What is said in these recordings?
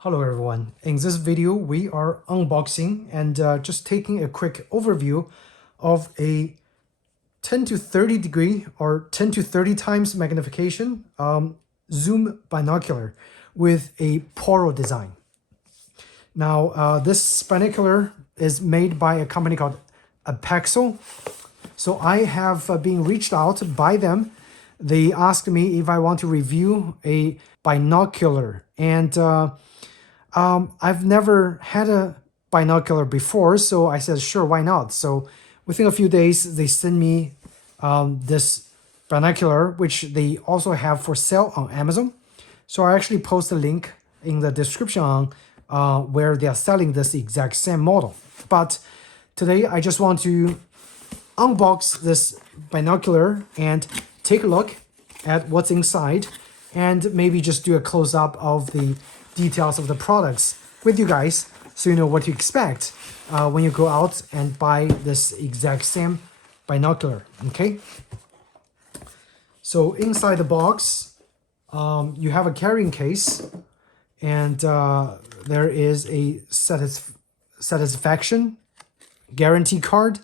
Hello everyone, in this video we are unboxing and just taking a quick overview of a 10 to 30 degree or 10 to 30 times magnification zoom binocular with a Porro design. Now this binocular is made by a company called Apexel. So I have been reached out by them. They asked me if I want to review a binocular, and I've never had a binocular before, so I said, sure, why not? So within a few days, they sent me this binocular, which they also have for sale on Amazon. So I actually post a link in the description on where they are selling this exact same model. But today, I just want to unbox this binocular and take a look at what's inside and maybe just do a close-up of the details of the products with you guys so you know what to expect when you go out and buy this exact same binocular. Okay, so inside the box you have a carrying case, and there is a satisfaction guarantee card.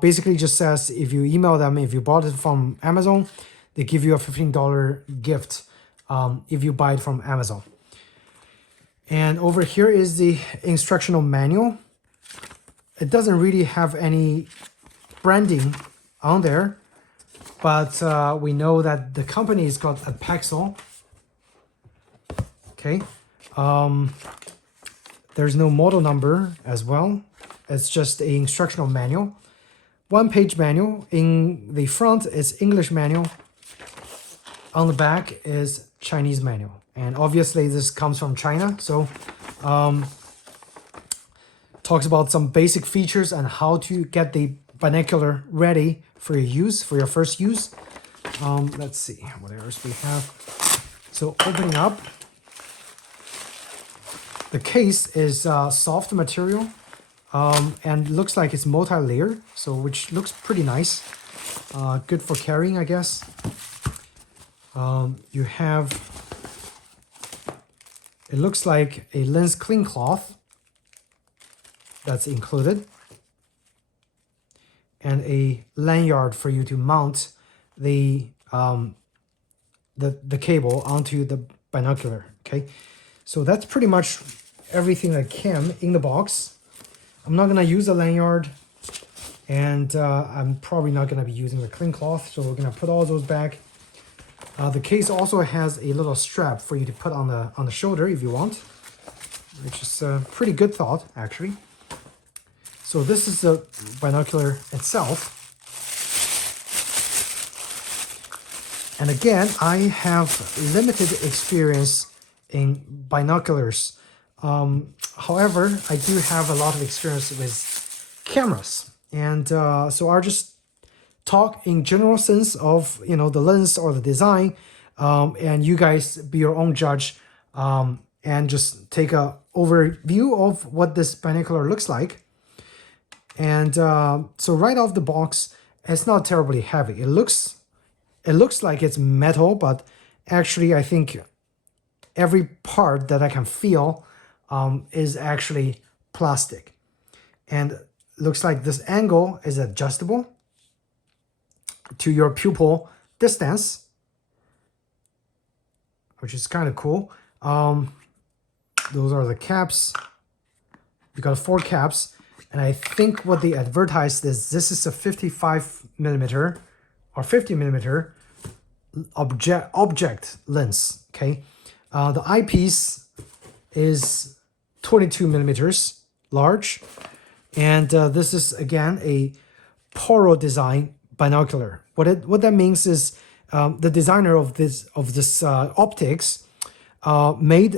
Basically just says if you email them, if you bought it from Amazon, they give you a $15 gift if you buy it from Amazon. And over here is the instructional manual. It doesn't really have any branding on there, but we know that the company is called Apexel. Okay, there's no model number as well. It's just an instructional manual. One-page manual. In the front is English manual. On the back is Chinese manual. And obviously this comes from China, so talks about some basic features and how to get the binocular ready for your use, for your first use. Let's see what else we have. So opening up, the case is soft material and looks like it's multi-layer, so which looks pretty nice. Good for carrying, I guess. You have, it looks like a lens clean cloth that's included, and a lanyard for you to mount the cable onto the binocular. Okay, so that's pretty much everything that came in the box. I'm not gonna use a lanyard, and I'm probably not gonna be using the clean cloth, so we're gonna put all those back. The case also has a little strap for you to put on the shoulder if you want, which is a pretty good thought, actually. So this is the binocular itself. And again, I have limited experience in binoculars. However, I do have a lot of experience with cameras. And so I'll just talk in general sense of, you know, the lens or the design, and you guys be your own judge, and just take a overview of what this binocular looks like. And so right off the box, it's not terribly heavy. It looks like it's metal, but actually I think every part that I can feel is actually plastic. And looks like this angle is adjustable to your pupil distance, which is kind of cool. Those are the caps. You got 4 caps, and I think what they advertised is this is a 55mm or 50mm object lens. Okay, the eyepiece is 22mm large, and this is again a Porro design binocular. What that means is the designer of this optics made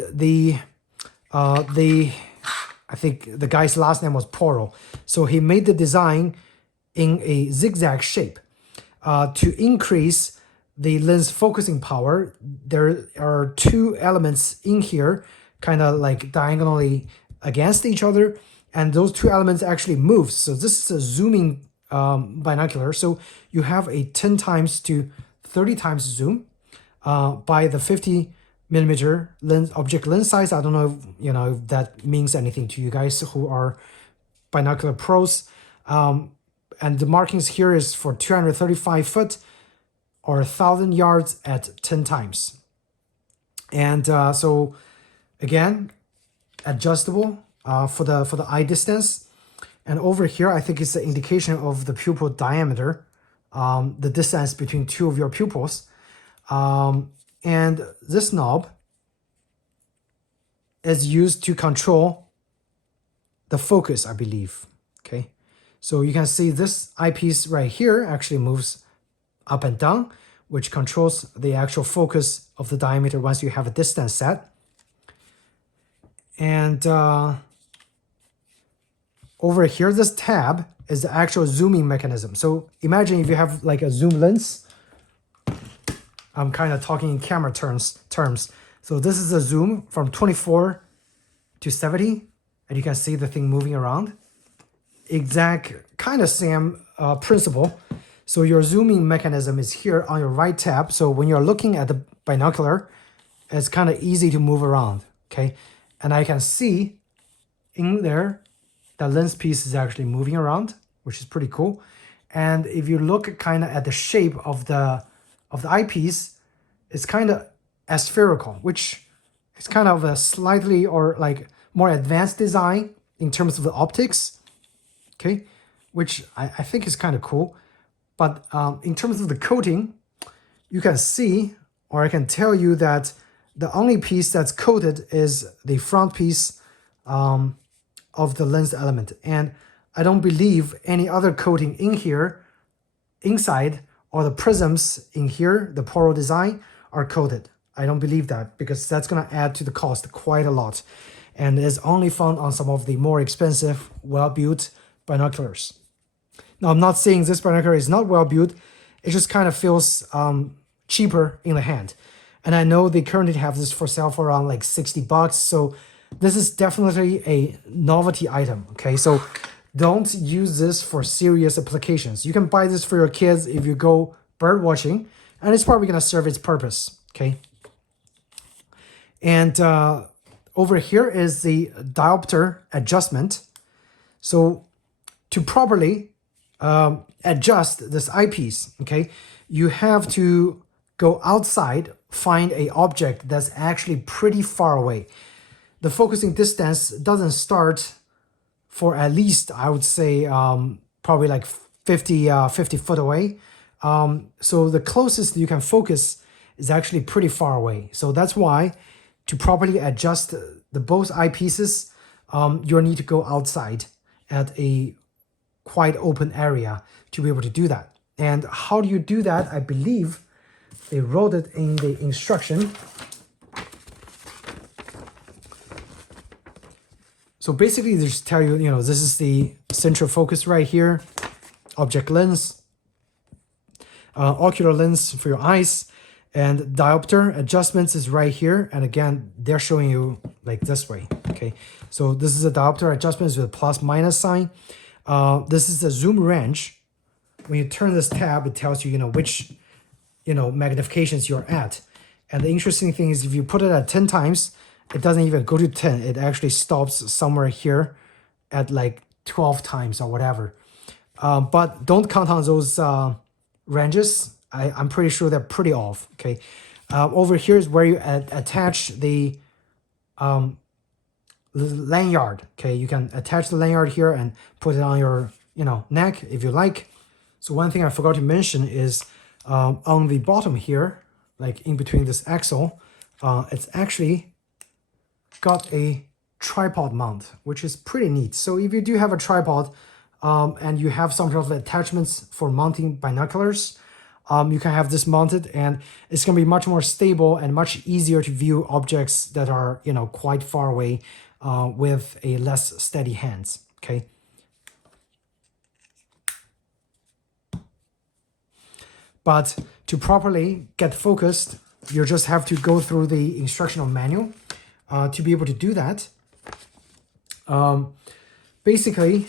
I think the guy's last name was Porro, so he made the design in a zigzag shape to increase the lens focusing power. There are 2 elements in here, kind of like diagonally against each other, and those 2 elements actually move. So this is a zooming binocular, so you have a 10 times to 30 times zoom by the 50 millimeter lens object lens size. I don't know if that means anything to you guys who are binocular pros. And the markings here is for 235 foot or 1,000 yards at 10 times. And so again, adjustable for the eye distance. And over here, I think it's the indication of the pupil diameter, the distance between two of your pupils. And this knob is used to control the focus, I believe. Okay, so you can see this eyepiece right here actually moves up and down, which controls the actual focus of the diameter once you have a distance set. And over here, this tab is the actual zooming mechanism. So imagine if you have like a zoom lens. I'm kind of talking in camera terms. So this is a zoom from 24 to 70, and you can see the thing moving around. Exact kind of same principle. So your zooming mechanism is here on your right tab. So when you're looking at the binocular, it's kind of easy to move around, okay? And I can see in there, the lens piece is actually moving around, which is pretty cool. And if you look kind of at the shape of the eyepiece, it's kind of aspherical, which is kind of a slightly or like more advanced design in terms of the optics, okay? Which I think is kind of cool. But in terms of the coating, you can see, or I can tell you that the only piece that's coated is the front piece of the lens element. And I don't believe any other coating in here, inside, or the prisms in here, the Porro design, are coated. I don't believe that, because that's going to add to the cost quite a lot. And is only found on some of the more expensive, well-built binoculars. Now, I'm not saying this binocular is not well-built. It just kind of feels cheaper in the hand. And I know they currently have this for sale for around like 60 bucks. So this is definitely a novelty item, okay? So don't use this for serious applications. You can buy this for your kids if you go bird watching, and it's probably going to serve its purpose, okay? And over here is the Diopter Adjustment. So to properly adjust this eyepiece, okay, you have to go outside, find a object that's actually pretty far away. The focusing distance doesn't start for at least, I would say, probably like 50 foot away. So the closest you can focus is actually pretty far away. So that's why to properly adjust the both eyepieces, you'll need to go outside at a quite open area to be able to do that. And how do you do that? I believe they wrote it in the instruction. So basically they just tell you, this is the central focus right here, object lens, ocular lens for your eyes, and diopter adjustments is right here. And again, they're showing you like this way, okay? So this is a diopter adjustments with a plus minus sign. This is the zoom range. When you turn this tab, it tells you, which, magnifications you're at. And the interesting thing is if you put it at 10 times, it doesn't even go to 10. It actually stops somewhere here at like 12 times or whatever. But don't count on those ranges. I'm pretty sure they're pretty off, okay? Over here is where you attach the lanyard, okay? You can attach the lanyard here and put it on your, neck if you like. So one thing I forgot to mention is on the bottom here, like in between this axle, it's actually got a tripod mount, which is pretty neat. So if you do have a tripod and you have some sort of attachments for mounting binoculars, you can have this mounted, and it's going to be much more stable and much easier to view objects that are, quite far away with a less steady hands, okay? But to properly get focused, you just have to go through the instructional manual to be able to do that. Basically,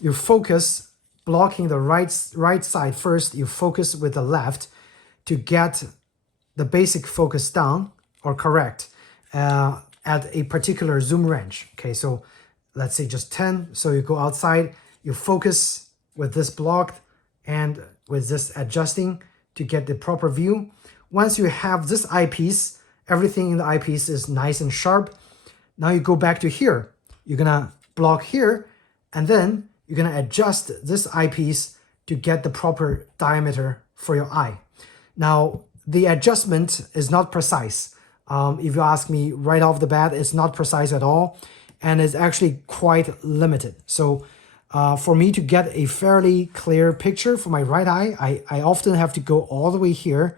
you focus blocking the right side first. You focus with the left to get the basic focus down, or correct at a particular zoom range. Okay, so let's say just 10. So you go outside, you focus with this block and with this adjusting to get the proper view. Once you have this eyepiece, everything in the eyepiece is nice and sharp. Now you go back to here. You're gonna block here, and then you're gonna adjust this eyepiece to get the proper diameter for your eye. Now, the adjustment is not precise. If you ask me right off the bat, it's not precise at all, and it's actually quite limited. So for me to get a fairly clear picture for my right eye, I often have to go all the way here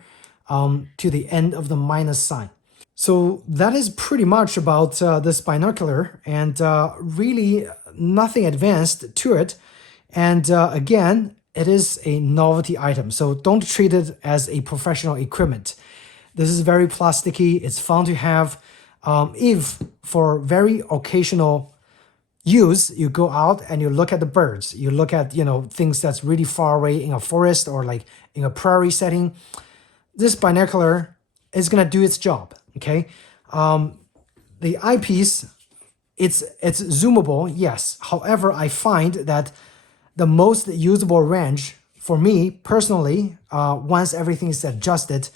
to the end of the minus sign. So that is pretty much about this binocular, and really nothing advanced to it. And again, it is a novelty item, so don't treat it as a professional equipment. This is very plasticky. It's fun to have. If for very occasional use, you go out and you look at the birds, you look at, you know, things that's really far away in a forest or like in a prairie setting, this binocular is gonna do its job. Okay, the eyepiece, it's zoomable, yes. However, I find that the most usable range for me personally, once everything is adjusted,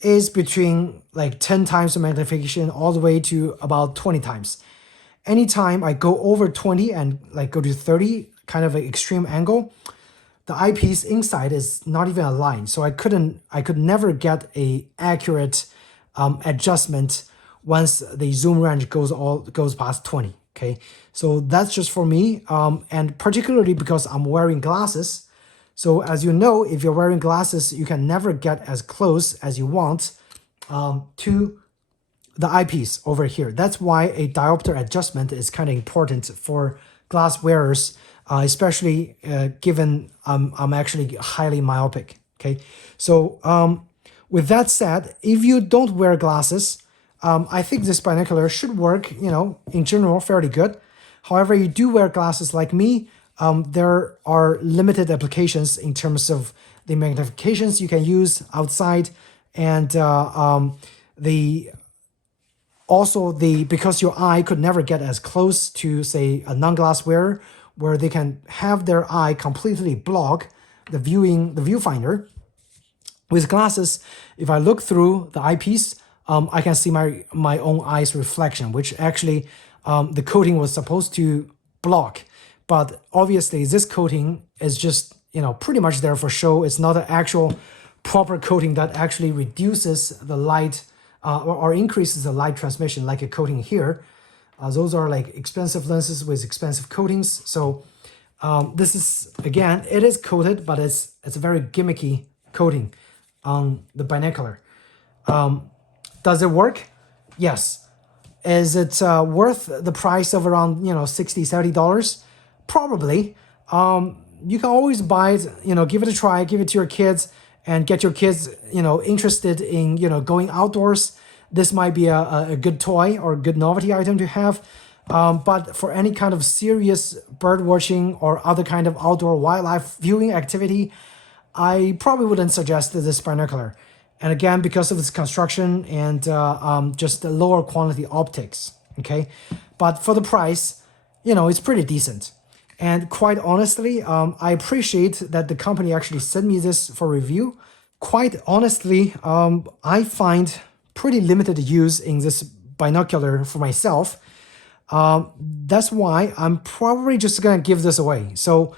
is between like 10 times the magnification all the way to about 20 times. Anytime I go over 20 and like go to 30, kind of an extreme angle, the eyepiece inside is not even aligned. So I could never get a accurate adjustment once the zoom range goes past 20. Okay, so that's just for me, and particularly because I'm wearing glasses. So as you know, if you're wearing glasses, you can never get as close as you want to the eyepiece over here. That's why a diopter adjustment is kind of important for glass wearers, especially given I'm actually highly myopic. Okay, so with that said, if you don't wear glasses, I think this binocular should work, you know, in general, fairly good. However, you do wear glasses like me, there are limited applications in terms of the magnifications you can use outside, and because your eye could never get as close to, say, a non-glass wearer, where they can have their eye completely block the viewfinder. With glasses, if I look through the eyepiece, I can see my own eye's reflection, which actually the coating was supposed to block. But obviously this coating is just, you know, pretty much there for show. It's not an actual proper coating that actually reduces the light or increases the light transmission like a coating here. Those are like expensive lenses with expensive coatings. So this is, again, it is coated, but it's a very gimmicky coating on the binocular. Does it work? Yes. Is it worth the price of around, you know, $60, $70? Probably. You can always buy it, you know, give it a try, give it to your kids, and get your kids, you know, interested in, you know, going outdoors. This might be a good toy or a good novelty item to have. But for any kind of serious bird watching or other kind of outdoor wildlife viewing activity, I probably wouldn't suggest this binocular. And again, because of its construction and just the lower quality optics, okay? But for the price, you know, it's pretty decent. And quite honestly, I appreciate that the company actually sent me this for review. Quite honestly, I find pretty limited use in this binocular for myself. That's why I'm probably just gonna give this away. So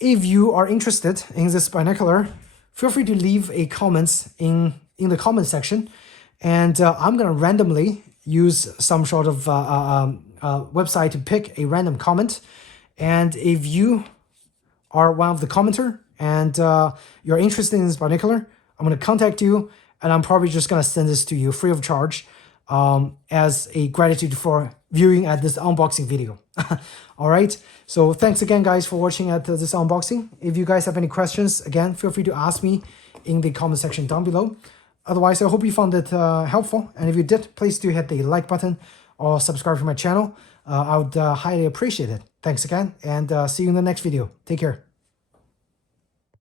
if you are interested in this binocular, feel free to leave a comments in the comment section, and I'm gonna randomly use some sort of website to pick a random comment. And if you are one of the commenter and you're interested in this binocular, I'm gonna contact you, and I'm probably just gonna send this to you free of charge as a gratitude for viewing at this unboxing video. All right, so thanks again, guys, for watching at this unboxing. If you guys have any questions, again, feel free to ask me in the comment section down below. Otherwise, I hope you found it helpful, and if you did, please do hit the like button or subscribe to my channel. I would highly appreciate it. Thanks again, and see you in the next video. Take care.